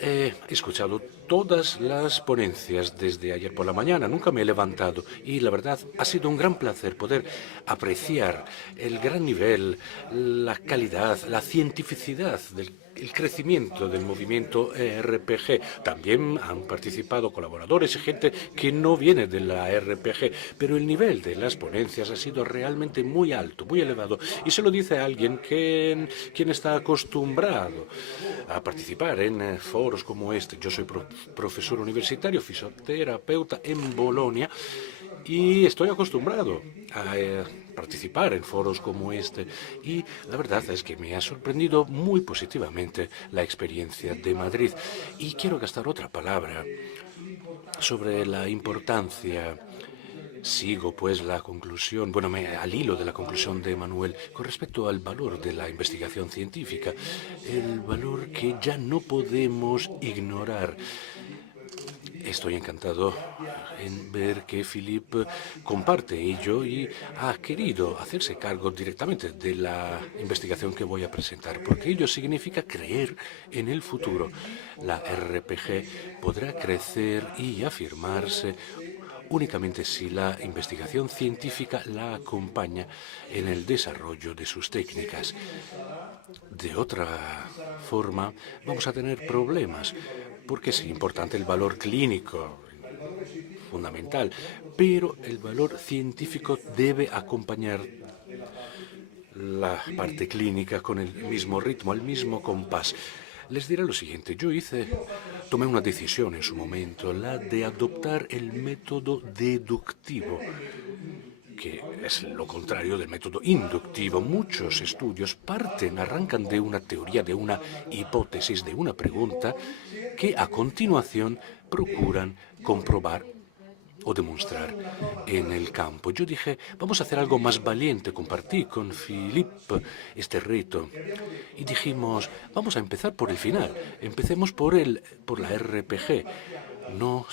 He escuchado todas las ponencias desde ayer por la mañana, nunca me he levantado y la verdad ha sido un gran placer poder apreciar el gran nivel, la calidad, la cientificidad el crecimiento del movimiento RPG. También han participado colaboradores y gente que no viene de la RPG, pero el nivel de las ponencias ha sido realmente muy alto, muy elevado. Y se lo dice a alguien quien está acostumbrado a participar en foros como este. Yo soy profesor universitario, fisioterapeuta en Bolonia y estoy acostumbrado a participar en foros como este y la verdad es que me ha sorprendido muy positivamente la experiencia de Madrid. Y quiero gastar otra palabra sobre la importancia. Sigo pues la conclusión, bueno, al hilo de la conclusión de Manuel con respecto al valor de la investigación científica, el valor que ya no podemos ignorar. Estoy encantado en ver que Philippe comparte ello y ha querido hacerse cargo directamente de la investigación que voy a presentar, porque ello significa creer en el futuro. La RPG podrá crecer y afirmarse únicamente si la investigación científica la acompaña en el desarrollo de sus técnicas. De otra forma, vamos a tener problemas, porque es importante el valor clínico, fundamental, pero el valor científico debe acompañar la parte clínica con el mismo ritmo, el mismo compás. Les diré lo siguiente, tomé una decisión en su momento, la de adoptar el método deductivo, que es lo contrario del método inductivo. Muchos estudios arrancan de una teoría, de una hipótesis, de una pregunta, que a continuación procuran comprobar o demostrar en el campo. Yo dije, vamos a hacer algo más valiente. Compartí con Philippe este reto y dijimos, vamos a empezar por el final. Empecemos por la RPG. No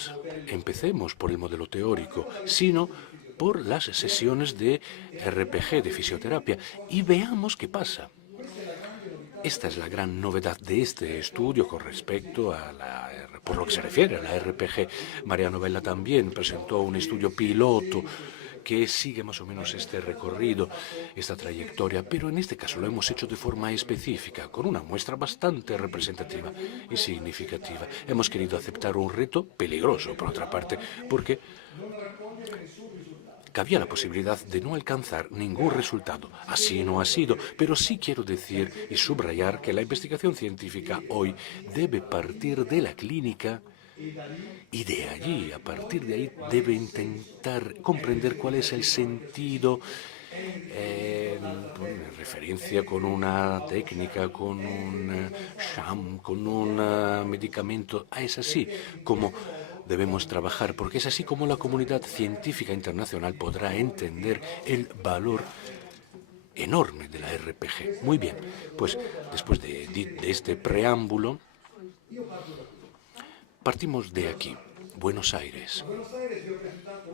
empecemos por el modelo teórico, sino por las sesiones de RPG, de fisioterapia, y veamos qué pasa. Esta es la gran novedad de este estudio con respecto a por lo que se refiere a la RPG. María Novella también presentó un estudio piloto que sigue más o menos este recorrido, esta trayectoria, pero en este caso lo hemos hecho de forma específica, con una muestra bastante representativa y significativa. Hemos querido aceptar un reto peligroso, por otra parte, porque cabía la posibilidad de no alcanzar ningún resultado. Así no ha sido, pero sí quiero decir y subrayar que la investigación científica hoy debe partir de la clínica y de allí, a partir de ahí, debe intentar comprender cuál es el sentido en referencia con una técnica, con un sham, con un medicamento. Es así como debemos trabajar, porque es así como la comunidad científica internacional podrá entender el valor enorme de la RPG. Muy bien, pues después de este preámbulo, partimos de aquí, Buenos Aires.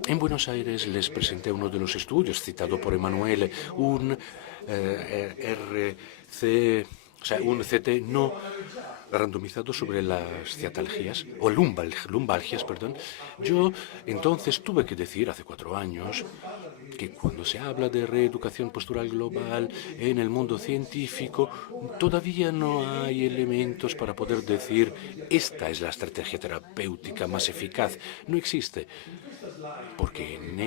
En Buenos Aires les presenté uno de los estudios citado por Emanuele, un un CT no randomizado sobre las ciatalgias, o lumbalgias, perdón. Yo entonces tuve que decir, hace 4 años, que cuando se habla de reeducación postural global en el mundo científico, todavía no hay elementos para poder decir esta es la estrategia terapéutica más eficaz. No existe. Porque en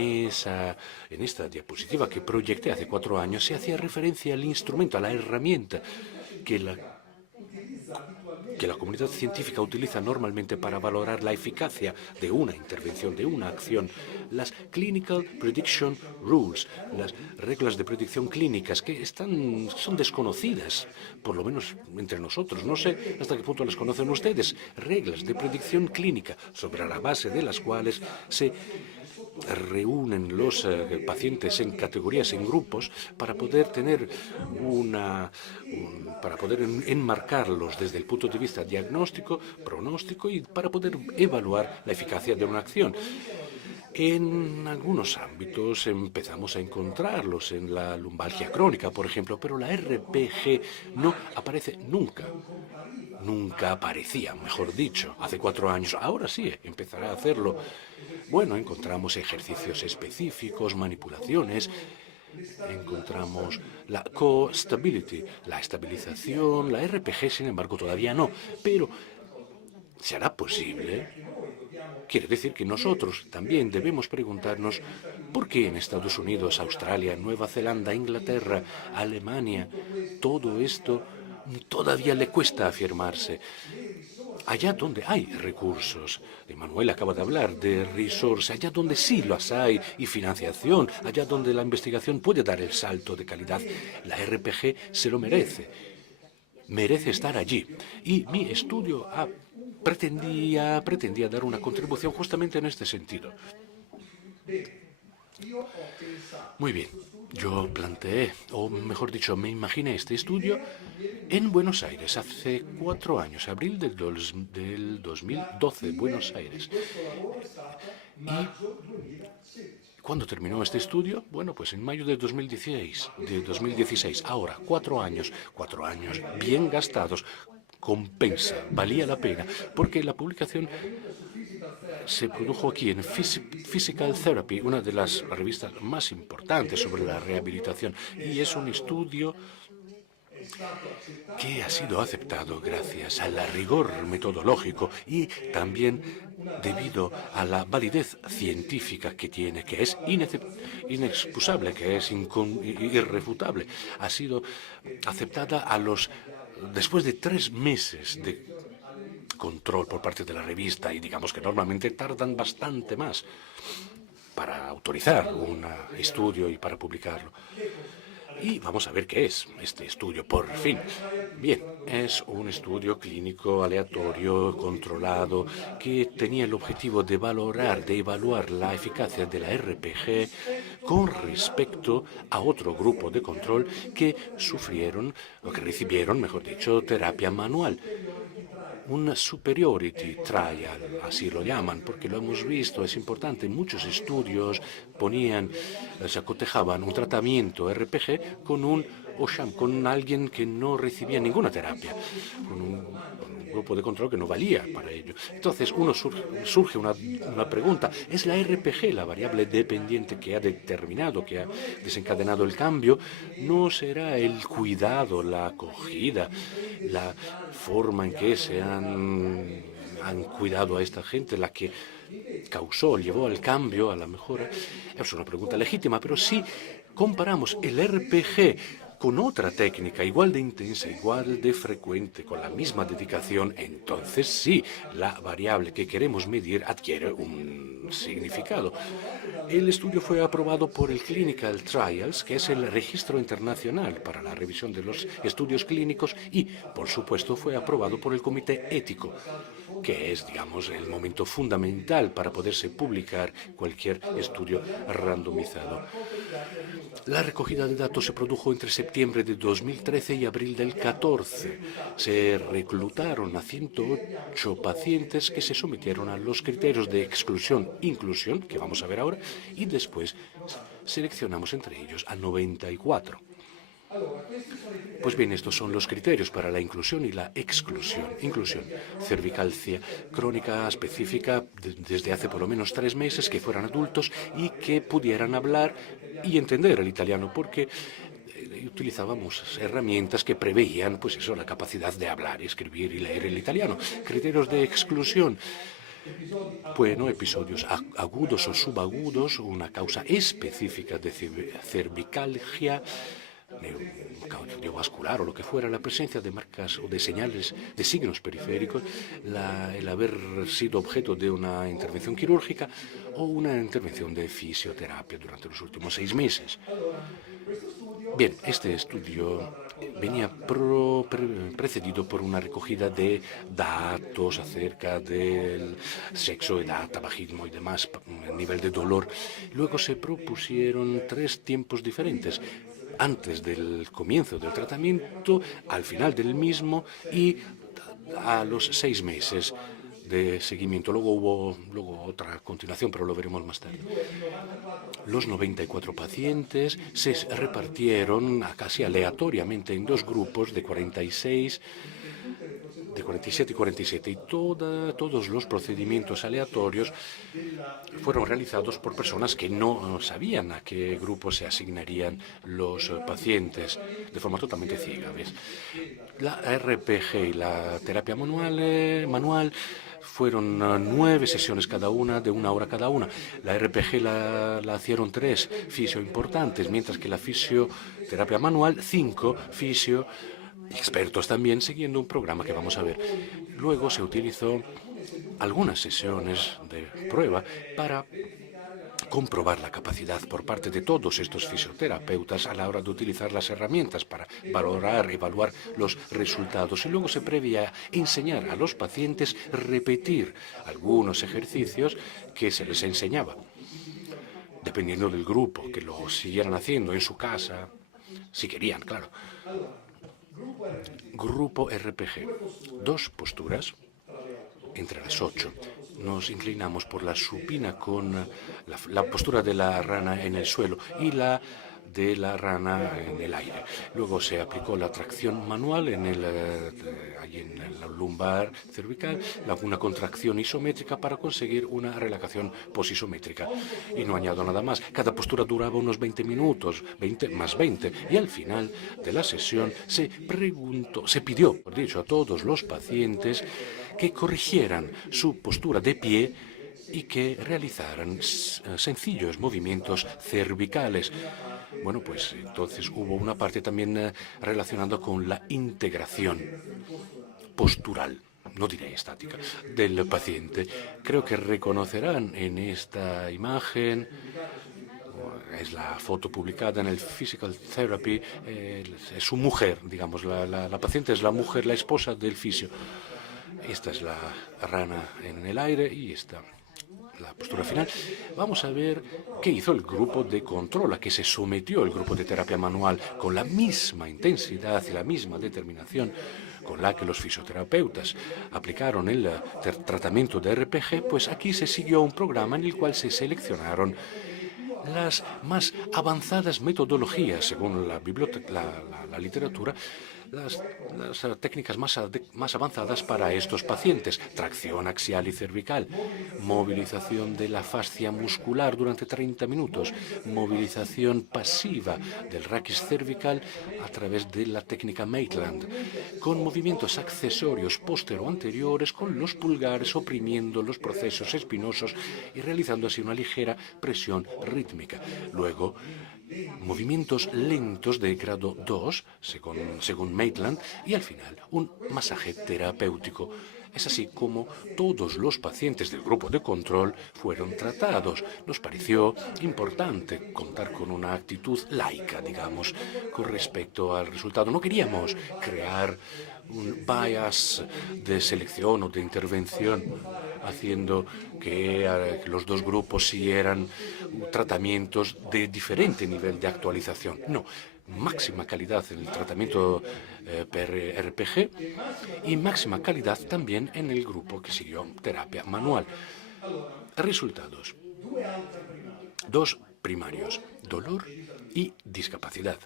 esta diapositiva que proyecté hace 4 años se hacía referencia al instrumento, a la herramienta que la comunidad científica utiliza normalmente para valorar la eficacia de una intervención, de una acción, las Clinical Prediction Rules, las reglas de predicción clínicas que son desconocidas, por lo menos entre nosotros. No sé hasta qué punto las conocen ustedes. Reglas de predicción clínica sobre la base de las cuales se reúnen los pacientes en categorías, en grupos, para poder tener para poder enmarcarlos desde el punto de vista diagnóstico, pronóstico y para poder evaluar la eficacia de una acción. En algunos ámbitos empezamos a encontrarlos, en la lumbalgia crónica, por ejemplo, pero la RPG no aparece nunca. Nunca aparecía, mejor dicho, hace 4 años. Ahora sí, empezará a hacerlo. Bueno, encontramos ejercicios específicos, manipulaciones, encontramos la co-stability, la estabilización, la RPG, sin embargo, todavía no. Pero, ¿será posible? Quiere decir que nosotros también debemos preguntarnos por qué en Estados Unidos, Australia, Nueva Zelanda, Inglaterra, Alemania, todo esto todavía le cuesta afirmarse. Allá donde hay recursos, Manuel acaba de hablar de resources, allá donde sí las hay y financiación, allá donde la investigación puede dar el salto de calidad, la RPG se lo merece. Merece estar allí. Y mi estudio pretendía dar una contribución justamente en este sentido. Muy bien, yo planteé, o mejor dicho, me imaginé este estudio en Buenos Aires hace 4 años, abril del 2012, Buenos Aires. Y ¿cuándo terminó este estudio? Bueno, pues en mayo de 2016. Ahora, 4 años, 4 años bien gastados. Compensa, valía la pena, porque la publicación se produjo aquí en Physical Therapy, una de las revistas más importantes sobre la rehabilitación, y es un estudio que ha sido aceptado gracias al rigor metodológico y también debido a la validez científica que tiene, que es inexcusable, que es irrefutable. Ha sido aceptada después de 3 meses de control por parte de la revista, y digamos que normalmente tardan bastante más para autorizar un estudio y para publicarlo. Y vamos a ver qué es este estudio, por fin. Bien, es un estudio clínico aleatorio, controlado, que tenía el objetivo de evaluar la eficacia de la RPG con respecto a otro grupo de control que sufrieron, o que recibieron, mejor dicho, terapia manual. Un superiority trial, así lo llaman, porque lo hemos visto, es importante. Muchos estudios se acotejaban un tratamiento RPG con un OSHAM, con alguien que no recibía ninguna terapia, con un grupo de control que no valía para ello. Entonces, surge una pregunta: ¿es la RPG la variable dependiente que ha determinado, que ha desencadenado el cambio? ¿No será el cuidado, la acogida, la forma en que han cuidado a esta gente la que llevó al cambio, a la mejora? Es una pregunta legítima, pero si comparamos el RPG con otra técnica igual de intensa, igual de frecuente, con la misma dedicación, entonces sí, la variable que queremos medir adquiere un significado. El estudio fue aprobado por el Clinical Trials, que es el registro internacional para la revisión de los estudios clínicos, y, por supuesto, fue aprobado por el Comité Ético, que es, digamos, el momento fundamental para poderse publicar cualquier estudio randomizado. La recogida de datos se produjo entre septiembre de 2013 y abril del 14. Se reclutaron a 108 pacientes que se sometieron a los criterios de exclusión-inclusión, que vamos a ver ahora, y después seleccionamos entre ellos a 94. Pues bien, estos son los criterios para la inclusión y la exclusión. Inclusión: cervicalgia crónica específica desde hace por lo menos 3 meses, que fueran adultos y que pudieran hablar y entender el italiano, porque utilizábamos herramientas que preveían, pues eso, la capacidad de hablar, escribir y leer el italiano. Criterios de exclusión: bueno, episodios agudos o subagudos, una causa específica de cervicalgia cardiovascular o lo que fuera, la presencia de marcas o de señales, de signos periféricos, el haber sido objeto de una intervención quirúrgica o una intervención de fisioterapia durante los últimos 6 meses. Bien, este estudio venía precedido por una recogida de datos acerca del sexo, edad, tabagismo y demás, nivel de dolor. Luego se propusieron 3 tiempos diferentes: antes del comienzo del tratamiento, al final del mismo y a los 6 meses de seguimiento. Luego hubo otra continuación, pero lo veremos más tarde. Los 94 pacientes se repartieron casi aleatoriamente en dos grupos de 46, de 47 y 47, y todos los procedimientos aleatorios fueron realizados por personas que no sabían a qué grupo se asignarían los pacientes, de forma totalmente ciega, ¿ves? La RPG y la terapia manual fueron 9 sesiones cada una, de 1 hora cada una. La RPG la hicieron 3 fisio importantes, mientras que la fisioterapia manual 5 fisio expertos también, siguiendo un programa que vamos a ver. Luego se utilizó algunas sesiones de prueba para comprobar la capacidad por parte de todos estos fisioterapeutas a la hora de utilizar las herramientas para evaluar los resultados. Y luego se prevía enseñar a los pacientes repetir algunos ejercicios que se les enseñaba, dependiendo del grupo, que lo siguieran haciendo en su casa, si querían, claro. Grupo RPG. 2 posturas entre las 8. Nos inclinamos por la supina con la postura de la rana en el suelo y la de la rana en el aire. Luego se aplicó la tracción manual allí en el lumbar cervical, una contracción isométrica para conseguir una relajación posisométrica. Y no añado nada más. Cada postura duraba unos 20 minutos, 20 más 20, y al final de la sesión se pidió, por dicho, a todos los pacientes que corrigieran su postura de pie y que realizaran sencillos movimientos cervicales. Bueno, pues entonces hubo una parte también relacionada con la integración postural, no diré estática, del paciente. Creo que reconocerán en esta imagen, es la foto publicada en el Physical Therapy, es su mujer, digamos, la paciente es la mujer, la esposa del fisio. Esta es la rana en el aire y esta la postura final. Vamos a ver qué hizo el grupo de control, a que se sometió el grupo de terapia manual con la misma intensidad y la misma determinación con la que los fisioterapeutas aplicaron el tratamiento de RPG. Pues aquí se siguió un programa en el cual se seleccionaron las más avanzadas metodologías, según la literatura, las técnicas más avanzadas para estos pacientes: tracción axial y cervical, movilización de la fascia muscular durante 30 minutos, movilización pasiva del raquis cervical a través de la técnica Maitland, con movimientos accesorios postero-anteriores con los pulgares oprimiendo los procesos espinosos y realizando así una ligera presión rítmica. Luego, movimientos lentos de grado 2, según Maitland, y al final un masaje terapéutico. Es así como todos los pacientes del grupo de control fueron tratados. Nos pareció importante contar con una actitud laica, digamos, con respecto al resultado. No queríamos crear un bias de selección o de intervención, haciendo que los dos grupos siguieran tratamientos de diferente nivel de actualización. No, máxima calidad en el tratamiento RPG y máxima calidad también en el grupo que siguió terapia manual. Resultados. 2 primarios: dolor y discapacidad.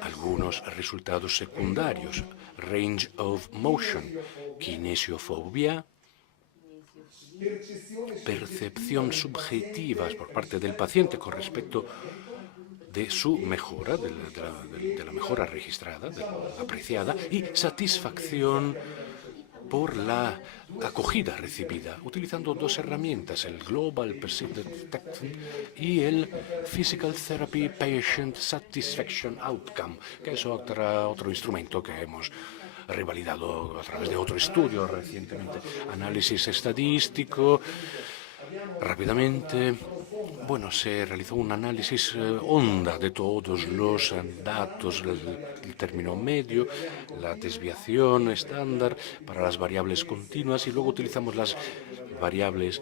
Algunos resultados secundarios: range of motion, kinesiofobia, percepción subjetiva por parte del paciente con respecto de su mejora, de la mejora registrada, de la apreciada, y satisfacción por la acogida recibida, utilizando 2 herramientas: el Global Perceived Effect y el Physical Therapy Patient Satisfaction Outcome, que es otro instrumento que hemos revalidado a través de otro estudio recientemente. Análisis estadístico. Rápidamente, bueno, se realizó un análisis onda de todos los datos, el término medio, la desviación estándar para las variables continuas, y luego utilizamos las variables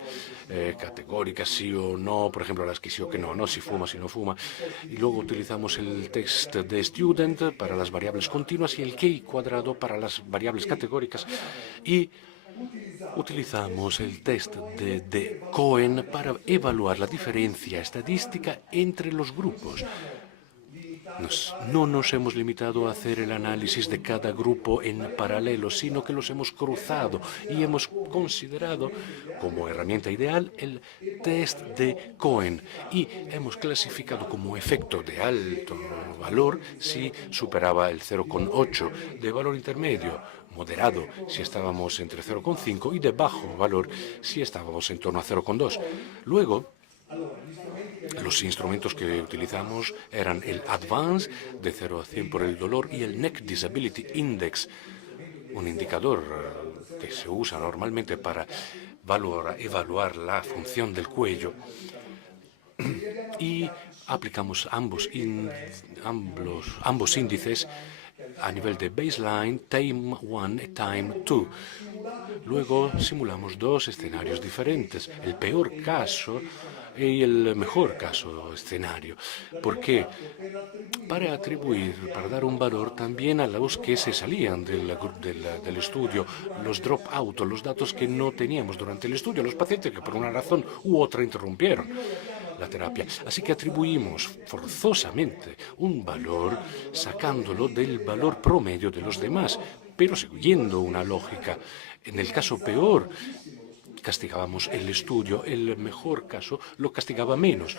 categóricas, sí o no, por ejemplo, las que sí o que no, si fuma, si no fuma, y luego utilizamos el test de student para las variables continuas y el K cuadrado para las variables categóricas, y Utilizamos el test de Cohen para evaluar la diferencia estadística entre los grupos. No nos hemos limitado a hacer el análisis de cada grupo en paralelo, sino que los hemos cruzado y hemos considerado como herramienta ideal el test de Cohen y hemos clasificado como efecto de alto valor si superaba el 0,8, de valor intermedio, moderado si estábamos entre 0,5 y de bajo valor si estábamos en torno a 0,2. Luego, los instrumentos que utilizamos eran el Advance, de 0 a 100 por el dolor, y el Neck Disability Index, un indicador que se usa normalmente para evaluar la función del cuello. Y aplicamos ambos índices a nivel de baseline, time 1 y time 2. Luego simulamos dos escenarios diferentes, el peor caso y el mejor caso escenario. ¿Por qué? Para dar un valor también a los que se salían del estudio, los drop-out, los datos que no teníamos durante el estudio, los pacientes que por una razón u otra interrumpieron la terapia. Así que atribuimos forzosamente un valor sacándolo del valor promedio de los demás, pero siguiendo una lógica. En el caso peor, castigábamos el estudio, el mejor caso lo castigaba menos.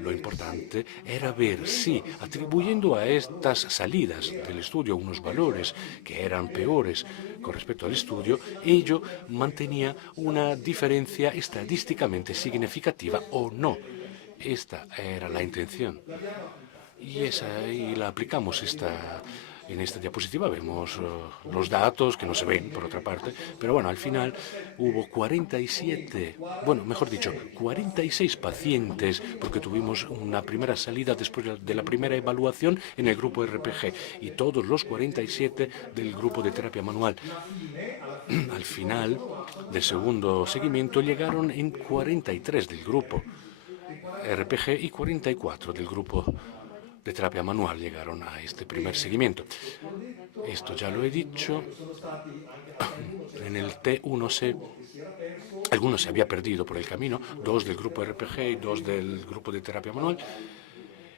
Lo importante era ver si, atribuyendo a estas salidas del estudio unos valores que eran peores con respecto al estudio, ello mantenía una diferencia estadísticamente significativa o no. Esta era la intención. Y la aplicamos en esta diapositiva. Vemos los datos que no se ven, por otra parte, pero bueno, al final hubo 46 pacientes, porque tuvimos una primera salida después de la primera evaluación en el grupo RPG y todos los 47 del grupo de terapia manual. Al final del segundo seguimiento llegaron en 43 del grupo RPG y 44 del grupo de terapia manual llegaron a este primer seguimiento. Esto ya lo he dicho. En el T1C, algunos se había perdido por el camino, 2 del grupo RPG y 2 del grupo de terapia manual,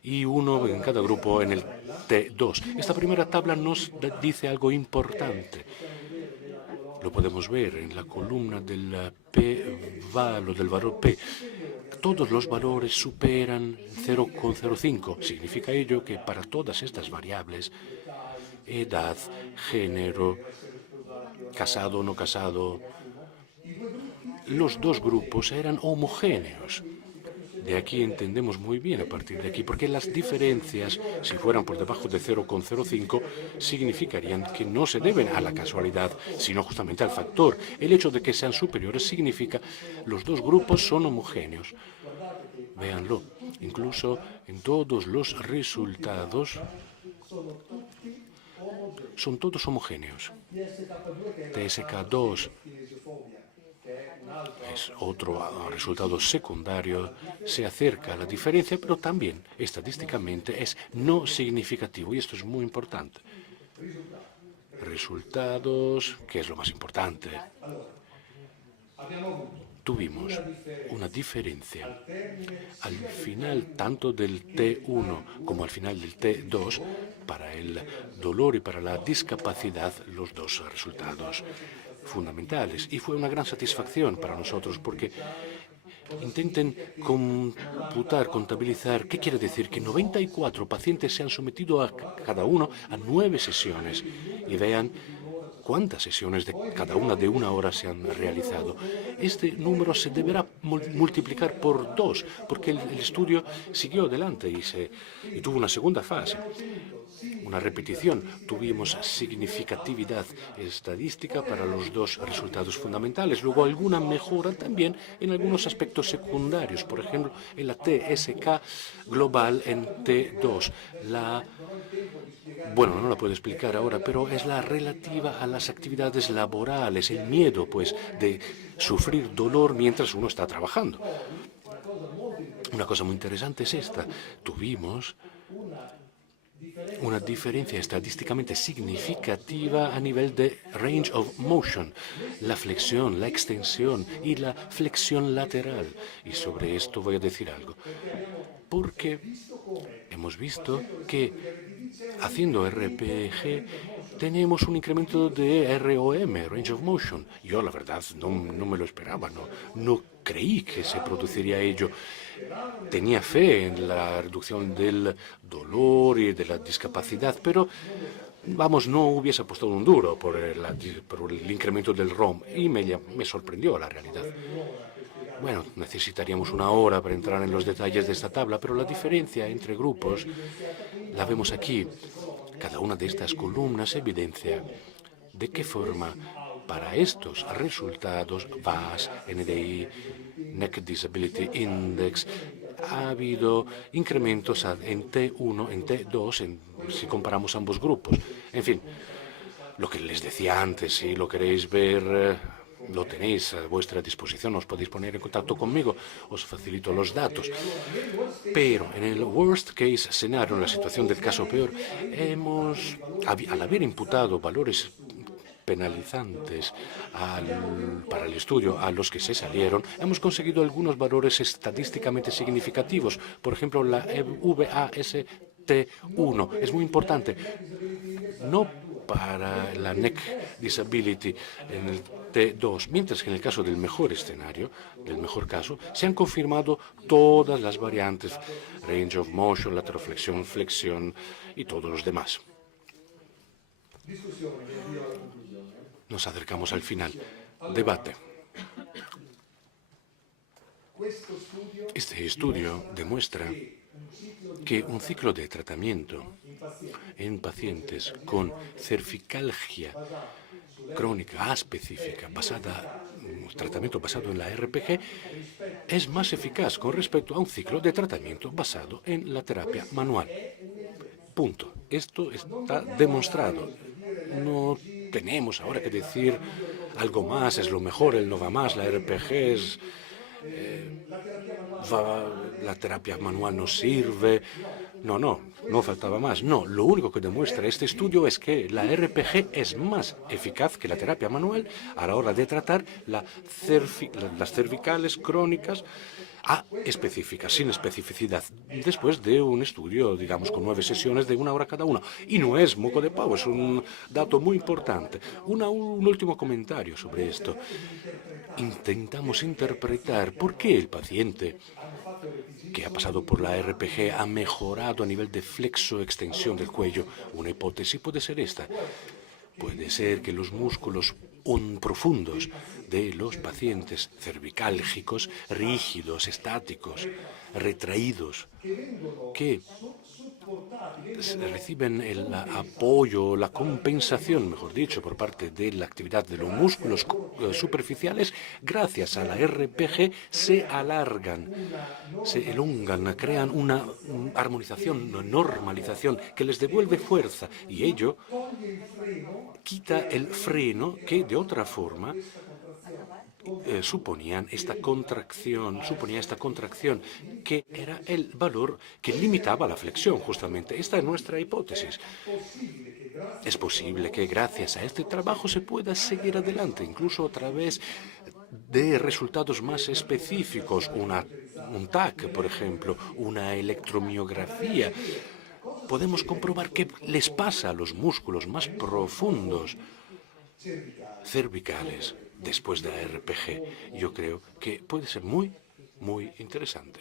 y 1 en cada grupo en el T2. Esta primera tabla nos dice algo importante. Lo podemos ver en la columna del del valor P. Todos los valores superan 0,05. Significa ello que para todas estas variables, edad, género, casado o no casado, los dos grupos eran homogéneos. De aquí entendemos muy bien a partir de aquí, porque las diferencias, si fueran por debajo de 0,05, significarían que no se deben a la casualidad, sino justamente al factor. El hecho de que sean superiores significa los dos grupos son homogéneos. Véanlo, incluso en todos los resultados son todos homogéneos. TSK2 es otro resultado secundario, se acerca a la diferencia, pero también estadísticamente es no significativo, y esto es muy importante. Resultados, ¿qué es lo más importante? Tuvimos una diferencia al final tanto del T1 como al final del T2 para el dolor y para la discapacidad, los dos resultados fundamentales. Y fue una gran satisfacción para nosotros porque intenten contabilizar, ¿qué quiere decir? Que 94 pacientes se han sometido a cada uno a 9 sesiones y vean cuántas sesiones de cada una de 1 hora se han realizado. Este número se deberá multiplicar por 2, porque el estudio siguió adelante y tuvo una segunda fase. Una repetición. Tuvimos significatividad estadística para los dos resultados fundamentales. Luego alguna mejora también en algunos aspectos secundarios. Por ejemplo, en la TSK global en T2. No la puedo explicar ahora, pero es la relativa a las actividades laborales, el miedo, pues, de sufrir dolor mientras uno está trabajando. Una cosa muy interesante es esta. Tuvimos una diferencia estadísticamente significativa a nivel de range of motion, la flexión, la extensión y la flexión lateral. Y sobre esto voy a decir algo. Porque hemos visto que haciendo RPG tenemos un incremento de ROM, Range of Motion. Yo, la verdad, no me lo esperaba, no creí que se produciría ello. Tenía fe en la reducción del dolor y de la discapacidad, pero, vamos, no hubiese apostado un duro por el incremento del ROM y me sorprendió la realidad. Bueno, necesitaríamos una hora para entrar en los detalles de esta tabla, pero la diferencia entre grupos la vemos aquí. Cada una de estas columnas evidencia de qué forma para estos resultados VAS, NDI, Neck Disability Index, ha habido incrementos en T1, en T2, si comparamos ambos grupos. En fin, lo que les decía antes, si lo queréis ver, lo tenéis a vuestra disposición, os podéis poner en contacto conmigo, os facilito los datos. Pero en el worst case scenario, en la situación del caso peor, al haber imputado valores penalizantes para el estudio a los que se salieron, hemos conseguido algunos valores estadísticamente significativos. Por ejemplo, la VAST1 es muy importante. No para la Neck Disability en el T2, mientras que en el caso del mejor escenario, del mejor caso, se han confirmado todas las variantes, range of motion, lateroflexión, flexión y todos los demás. Nos acercamos al final. Debate. Este estudio demuestra que un ciclo de tratamiento en pacientes con cervicalgia crónica específica, tratamiento basado en la RPG, es más eficaz con respecto a un ciclo de tratamiento basado en la terapia manual. Punto. Esto está demostrado. No tenemos ahora que decir algo más, es lo mejor, el no va más, la RPG es... la terapia manual no sirve. No faltaba más. No, lo único que demuestra este estudio es que la RPG es más eficaz que la terapia manual a la hora de tratar las cervicales crónicas específicas, sin especificidad, después de un estudio, digamos, con 9 sesiones de 1 hora cada una. Y no es moco de pavo, es un dato muy importante. Un último comentario sobre esto. Intentamos interpretar por qué el paciente que ha pasado por la RPG ha mejorado a nivel de flexo-extensión del cuello. Una hipótesis puede ser esta. Puede ser que los músculos profundos de los pacientes cervicálgicos, rígidos, estáticos, retraídos, que reciben el apoyo, la compensación, mejor dicho, por parte de la actividad de los músculos superficiales, gracias a la RPG se alargan, se elongan, crean una armonización, una normalización que les devuelve fuerza y ello quita el freno que de otra forma suponía esta contracción que era el valor que limitaba la flexión, justamente. Esta es nuestra hipótesis. Es posible que gracias a este trabajo se pueda seguir adelante, incluso a través de resultados más específicos, un TAC, por ejemplo, una electromiografía. Podemos comprobar qué les pasa a los músculos más profundos cervicales después de la RPG. Yo creo que puede ser muy interesante.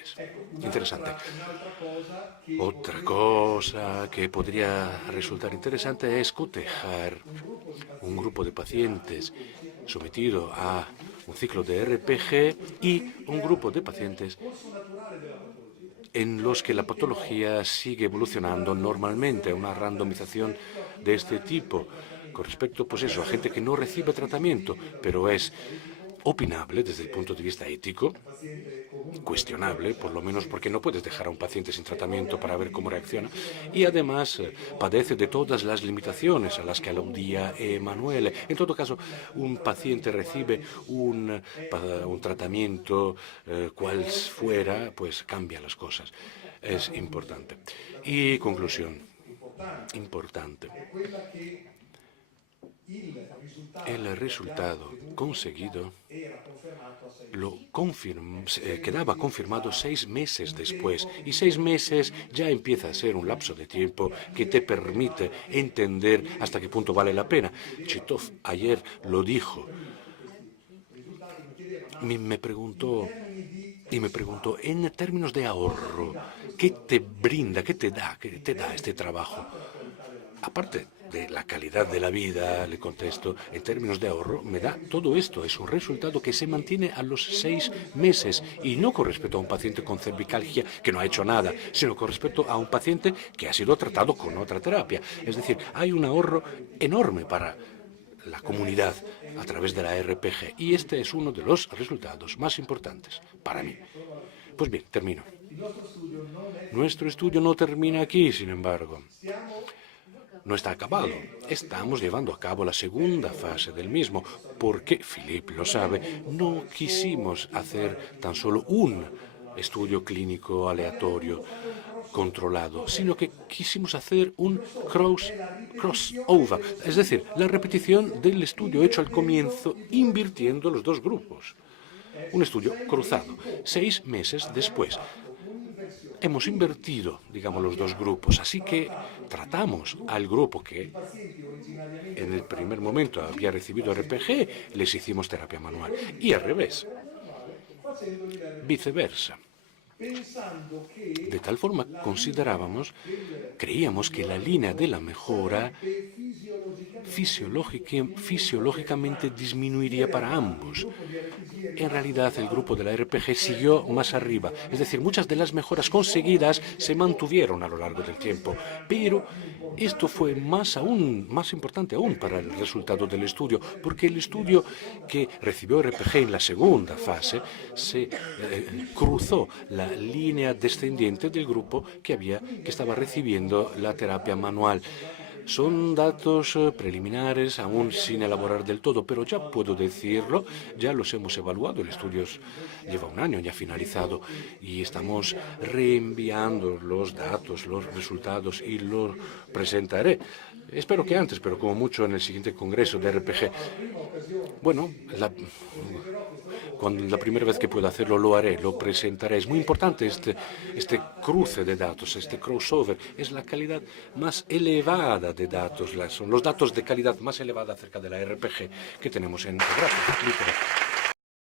Otra cosa que podría resultar interesante es cotejar un grupo de pacientes sometido a un ciclo de RPG y un grupo de pacientes en los que la patología sigue evolucionando normalmente, una randomización de este tipo, con respecto, pues eso, a gente que no recibe tratamiento, pero es opinable desde el punto de vista ético, cuestionable, por lo menos porque no puedes dejar a un paciente sin tratamiento para ver cómo reacciona, y además padece de todas las limitaciones a las que aludía Emanuele. En todo caso, un paciente recibe un tratamiento cual fuera, pues cambia las cosas. Es importante. Y conclusión. importante. El resultado conseguido quedaba confirmado 6 meses después, y 6 meses ya empieza a ser un lapso de tiempo que te permite entender hasta qué punto vale la pena. Chitov ayer lo dijo. Me preguntó, en términos de ahorro, ¿qué te brinda, qué te da este trabajo? Aparte de la calidad de la vida, le contesto, en términos de ahorro, me da todo esto. Es un resultado que se mantiene a los 6 meses, y no con respecto a un paciente con cervicalgia que no ha hecho nada, sino con respecto a un paciente que ha sido tratado con otra terapia. Es decir, hay un ahorro enorme para la comunidad a través de la RPG, y este es uno de los resultados más importantes para mí. Pues bien, termino. Nuestro estudio no termina aquí, sin embargo. No está acabado. Estamos llevando a cabo la segunda fase del mismo, porque, Philippe lo sabe, no quisimos hacer tan solo un estudio clínico aleatorio controlado, sino que quisimos hacer un crossover, es decir, la repetición del estudio hecho al comienzo, invirtiendo los dos grupos. Un estudio cruzado, 6 meses después. Hemos invertido, digamos, los dos grupos, así que tratamos al grupo que en el primer momento había recibido RPG, les hicimos terapia manual, y al revés, viceversa. De tal forma, creíamos que la línea de la mejora fisiológicamente disminuiría para ambos. En realidad, el grupo de la RPG siguió más arriba, es decir, muchas de las mejoras conseguidas se mantuvieron a lo largo del tiempo, pero esto fue más importante aún para el resultado del estudio, porque el estudio que recibió RPG en la segunda fase se cruzó la línea descendiente del grupo que estaba recibiendo la terapia manual. Son datos preliminares, aún sin elaborar del todo, pero ya puedo decirlo, ya los hemos evaluado, el estudio lleva un año ya finalizado, y estamos reenviando los datos, los resultados, y los presentaré. Espero que antes, pero como mucho en el siguiente congreso de RPG. Bueno, la primera vez que pueda hacerlo lo haré, lo presentaré. Es muy importante este cruce de datos, este crossover. Es la calidad más elevada de datos, son los datos de calidad más elevada acerca de la RPG que tenemos en gráficos.